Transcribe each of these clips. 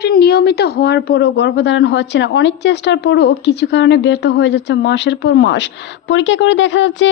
Routine নিয়মিত হওয়ার পরও গর্ভধারণ হচ্ছে না। অনেক চেষ্টার পরও কিছু কারণে ব্যর্থ হয়ে যাচ্ছে মাসের পর মাস। পরীক্ষা করে দেখা যাচ্ছে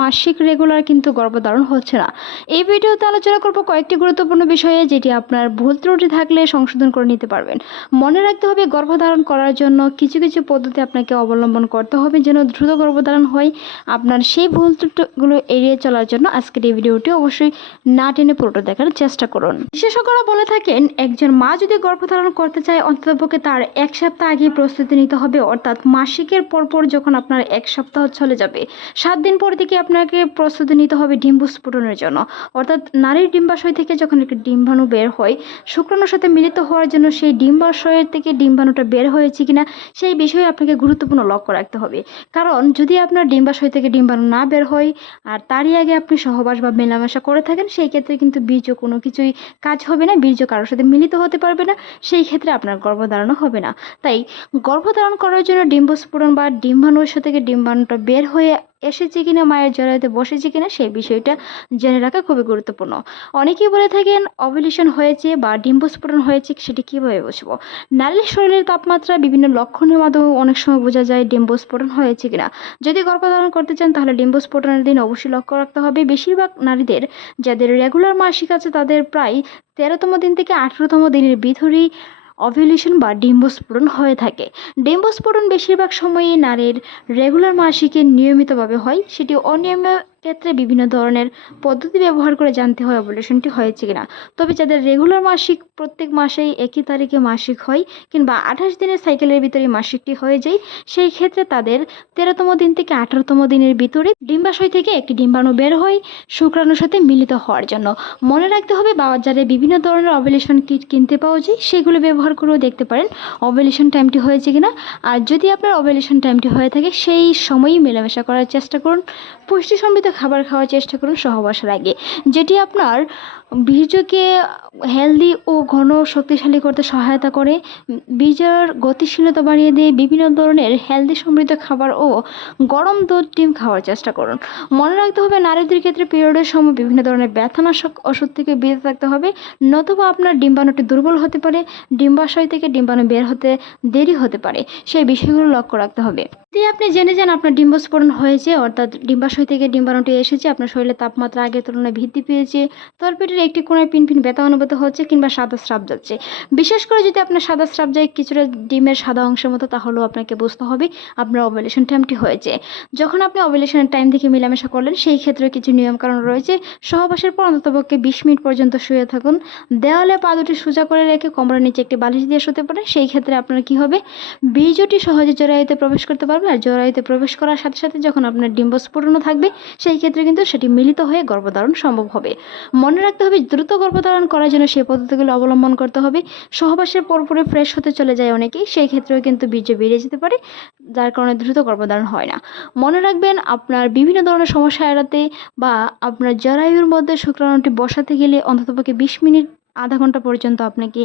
মাসিক রেগুলার কিন্তু গর্ভধারণ হচ্ছে না। এই ভিডিওতে আলোচনা করব কয়েকটি গুরুত্বপূর্ণ বিষয়ে, যেটি আপনার ভুল ত্রুটি থাকলে সংশোধন করে নিতে পারবেন। মনে রাখতে হবে, গর্ভধারণ করার জন্য কিছু কিছু পদ্ধতি আপনাকে অবলম্বন করতে হবে যেন দ্রুত গর্ভধারণ হয়। আপনার সেই ভুল ত্রুটিগুলো এড়িয়ে চলার জন্য আজকের এই ভিডিওটি অবশ্যই না টেনে পুরোটা দেখার চেষ্টা করুন। বিশেষজ্ঞরা বলে থাকেন, একজন মা যদি গর্ভধারণ করতে চায় অন্ততপক্ষে তার 1 সপ্তাহ আগে প্রস্তুতি নিতে হবে। অর্থাৎ মাসিকের পরপর যখন আপনার 1 সপ্তাহ চলে যাবে, 7 দিন পর থেকে আপনাকে প্রস্তুতি নিতে হবে ডিম্বস্ফোটনের জন্য। অর্থাৎ নারীর ডিম্বাশয় থেকে যখন একটি ডিম্বাণু বের হয়, শুক্রাণুর সাথে মিলিত হওয়ার জন্য সেই ডিম্বাশয়ের থেকে ডিম্বাণুটা বের হয়েছে কিনা সেই বিষয়ে আপনাকে গুরুত্বপূর্ণ লক্ষ্য রাখতে হবে। কারণ যদি আপনার ডিম্বাশয় থেকে ডিম্বাণু না বের হয় আর তারই আগে আপনি সহবাস বা মেলামেশা করে থাকেন, সেই ক্ষেত্রে কিন্তু বীর্য কোনো কিছুই কাজ হবে না, বীর্য কারোর সাথে মিলিত হতে পারবে না, সেই ক্ষেত্রে আপনার গর্ভধারণও হবে না। তাই গর্ভধারণ করার জন্য ডিম্বস্ফোটন বা ডিম্বাণুর থেকে ডিম্বাণুটা বের হয়ে এসেছে কিনা, মায়ের জরায়ুতে বসেছে কিনা সেই বিষয়টা জেনে রাখা খুবই গুরুত্বপূর্ণ। অনেকেই বলে থাকেন ওভুলেশন হয়েছে বা ডিম্বস্ফোটন হয়েছে, সেটি কীভাবে বুঝবো? নারীর শরীরের তাপমাত্রা বিভিন্ন লক্ষণের মাধ্যমে অনেক সময় বোঝা যায় ডিম্বস্ফোটন হয়েছে কিনা। যদি গর্ভধারণ করতে চান তাহলে ডিম্বস্ফোটনের দিন অবশ্যই লক্ষ্য রাখতে হবে। বেশিরভাগ নারীদের যাদের রেগুলার মাসিক আছে তাদের প্রায় 13তম দিন থেকে 18তম দিনের ভিতরেই ওভুলেশন বা ডিম্বস্ফোটন হয়ে থাকে। ডিম্বস্ফোটন বেশিরভাগ সময়ই নারীর রেগুলার মাসিকে নিয়মিতভাবে হয়। সেটি অনিয়মের ক্ষেত্রে বিভিন্ন ধরনের পদ্ধতি ব্যবহার করে জানতে হয় ওভুলেশনটি হয়েছে কিনা। তবে যাদের রেগুলার মাসিক প্রত্যেক মাসেই একই তারিখে মাসিক হয় কিংবা 28 দিনের সাইকেলের ভিতরে মাসিকটি হয়ে যায়, সেই ক্ষেত্রে তাদের 13তম দিন থেকে 18তম দিনের ভিতরে ডিম্বাশয় থেকে একটি ডিম্বাণু বের হয় শুক্রাণুর সাথে মিলিত হওয়ার জন্য। মনে রাখতে হবে, বাজারে বিভিন্ন ধরনের ওভুলেশন কিট কিনতে পাওয়া যায়, সেগুলো ব্যবহার করেও দেখতে পারেন ওভুলেশন টাইমটি হয়েছে কিনা। আর যদি আপনার ওভুলেশন টাইমটি হয়ে থাকে, সেই সময়ই মেলামেশা করার চেষ্টা করুন, পুষ্টি সমৃদ্ধ খাবার খাওয়ার চেষ্টা করুন সহবাসের আগে, যেটি আপনার বীর্যকে হেলদি ও ঘন শক্তিশালী করতে সহায়তা করে, বীর্যের গতিশীলতা বাড়িয়ে দিয়ে। বিভিন্ন ধরনের হেলদি সমৃদ্ধ খাবার ও গরম দুধ ডিম খাওয়ার চেষ্টা করুন। মনে রাখতে হবে, নারীদের ক্ষেত্রে পিরিয়ডের সময় বিভিন্ন ধরনের ব্যথানাশক ওষুধ থেকে বিরত থাকতে হবে, নতুবা আপনার ডিম্বাণুটি দুর্বল হতে পারে, ডিম্বাশয় থেকে ডিম্বাণু বের হতে দেরি হতে পারে, সেই বিষয়গুলো লক্ষ্য রাখতে হবে। যদি আপনি জেনে যান আপনার ডিম্বস্ফোটন হয়েছে, অর্থাৎ ডিম্বাশয় থেকে ডিম্বাণুটি এসেছে, আপনার শরীরে তাপমাত্রা আগের তুলনায় বৃদ্ধি পেয়েছে, তলপেটের একটি কোণায় পিনপিন ব্যথা অনুভূত হচ্ছে কিংবা সাদা স্রাব যাচ্ছে, বিশেষ করে যদি আপনার সাদা স্রাব যায় কিছুটা ডিমের সাদা অংশের মতো, তাহলেও আপনাকে বুঝতে হবে আপনার ওভুলেশন টাইমটি হয়েছে। যখন আপনি ওভুলেশনের টাইম থেকে মেলামেশা করলেন, সেই ক্ষেত্রে কিছু নিয়মকানুন রয়েছে। সহবাসের পর অন্ততপক্ষে 20 মিনিট পর্যন্ত শুয়ে থাকুন। দেওয়ালে পা দুটি সোজা করে রেখে কোমরের নিচে একটি বালিশ দিয়ে শুতে পারেন। সেই ক্ষেত্রে আপনার কি হবে, বীর্যটি সহজে জরায়ুতে প্রবেশ করতে পারবে। আর জরায়ুতে প্রবেশ করার সাথে সাথে যখন আপনার ডিম্বস্ফোটনও থাকবে, সেই ক্ষেত্রে কিন্তু সেটি মিলিত হয়ে গর্ভধারণ সম্ভব হবে। মনে রাখতে হবে, দ্রুত গর্ভধারণ করার জন্য সেই পদ্ধতিগুলো অবলম্বন করতে হবে। সহবাসের পরপরে ফ্রেশ হতে চলে যায় অনেকেই, সেই ক্ষেত্রেও কিন্তু বীর্য বেরিয়ে যেতে পারে, যার কারণে দ্রুত গর্ভধারণ হয় না। মনে রাখবেন, আপনার বিভিন্ন ধরনের সমস্যা এড়াতে বা আপনার জরায়ুর মধ্যে শুক্রাণুটি বসাতে গেলে অন্ততপক্ষে 20 মিনিট আধা ঘন্টা পর্যন্ত আপনাকে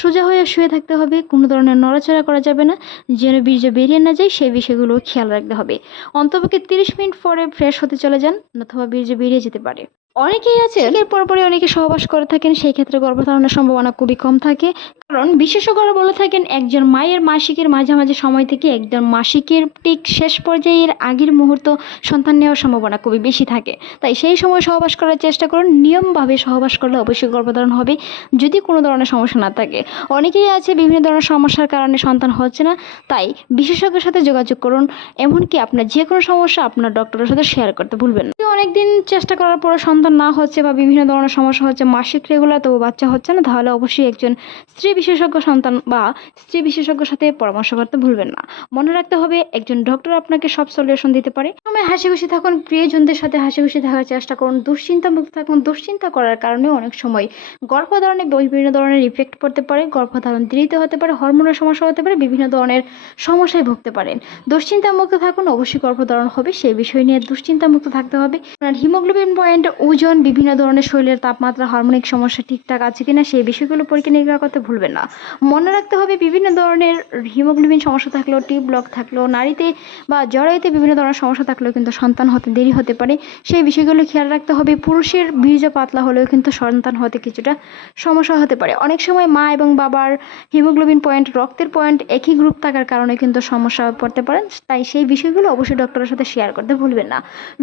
সোজা হয়ে শুয়ে থাকতে হবে। কোনো ধরনের নড়াচড়া করা যাবে না, যেন বীর্য বেরিয়ে না যায়, সেই বিষয়গুলো খেয়াল রাখতে হবে। অন্ততপক্ষে 30 মিনিট পরে ফ্রেশ হতে চলে যান, অথবা বীর্য বেরিয়ে যেতে পারে। অনেকেই আছে এর পরপরই অনেকে সহবাস করে থাকেন, সেই ক্ষেত্রে গর্ভধারণের সম্ভাবনা খুবই কম থাকে। কারণ বিশেষজ্ঞরা বলে থাকেন, একজন মায়ের মাসিকের মাঝামাঝি সময় থেকে একজন মাসিকের ঠিক শেষ পর্যায়ের আগের মুহূর্ত সন্তান নেওয়ার সম্ভাবনা খুবই বেশি থাকে। তাই সেই সময় সহবাস করার চেষ্টা করুন। নিয়মভাবে সহবাস করলে অবশ্যই গর্ভধারণ হবে, যদি কোনো ধরনের সমস্যা না থাকে। অনেকেই আছে বিভিন্ন ধরনের সমস্যার কারণে সন্তান হচ্ছে না, তাই বিশেষজ্ঞের সাথে যোগাযোগ করুন। এমনকি আপনার যে কোনো সমস্যা আপনার ডক্টরের সাথে শেয়ার করতে ভুলবেন না। অনেকদিন চেষ্টা করার পর সন্তান না হচ্ছে বা বিভিন্ন ধরনের সমস্যা হচ্ছে, মাসিক রেগুলার তবু বাচ্চা হচ্ছে না, তাহলে অবশ্যই একজন স্ত্রী বিশেষজ্ঞ সন্তান বা স্ত্রী বিশেষজ্ঞের সাথে পরামর্শ করতে ভুলবেন না। মনে রাখতে হবে, একজন ডক্টর আপনাকে সব সলিউশন দিতে পারে। সময় হাসি খুশি থাকুন, প্রিয়জনদের সাথে হাসি খুশি থাকার চেষ্টা করুন, দুশ্চিন্তা মুক্ত থাকুন। দুশ্চিন্তা করার কারণে অনেক সময় গর্ভধারণে বিভিন্ন ধরনের ইফেক্ট পড়তে পারে, গর্ভধারণ দেরিতে হতে পারে, হরমোনের সমস্যা হতে পারে, বিভিন্ন ধরনের সমস্যায় ভুগতে পারেন। দুশ্চিন্তা মুক্ত থাকুন, অবশ্যই গর্ভধারণ হবে, সেই বিষয় নিয়ে দুশ্চিন্তা মুক্ত থাকতে হবে। আপনার হিমোগ্লোবিন পয়েন্ট, ওজন, বিভিন্ন ধরনের শরীরের তাপমাত্রা, হারমোনিক সমস্যা ঠিকঠাক আছে কিনা সেই বিষয়গুলো পরীক্ষা নিরীক্ষা করতে ভুলবেন না। মনে রাখতে হবে, বিভিন্ন ধরনের হিমোগ্লোবিন সমস্যা থাকলেও, টি ব্লক থাকলেও, নারীতে বা জরায়ুতে বিভিন্ন ধরনের সমস্যা থাকলেও থাকলেও কিন্তু সন্তান হতে দেরি হতে পারে, সেই বিষয়গুলো খেয়াল রাখতে হবে। পুরুষের বীর্য পাতলা হলেও কিন্তু সন্তান হতে কিছুটা সমস্যা হতে পারে। অনেক সময় মা এবং বাবার হিমোগ্লোবিন পয়েন্ট, রক্তের পয়েন্ট একই গ্রুপ থাকার কারণে কিন্তু সমস্যা পড়তে পারেন। তাই সেই বিষয়গুলো অবশ্যই ডক্টরের সাথে শেয়ার করতে ভুলবেন না।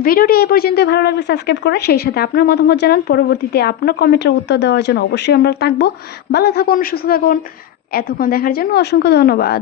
ভিডিওটি এই পর্যন্ত ভালো লাগলে সাবস্ক্রাইব করুন, সেই সাথে আপনার মতামত জানান। পরবর্তীতে আপনার কমেন্টের উত্তর দেওয়ার জন্য অবশ্যই আমরা থাকবো। ভালো থাকুন, সুস্থ থাকুন। এতক্ষণ দেখার জন্য অসংখ্য ধন্যবাদ।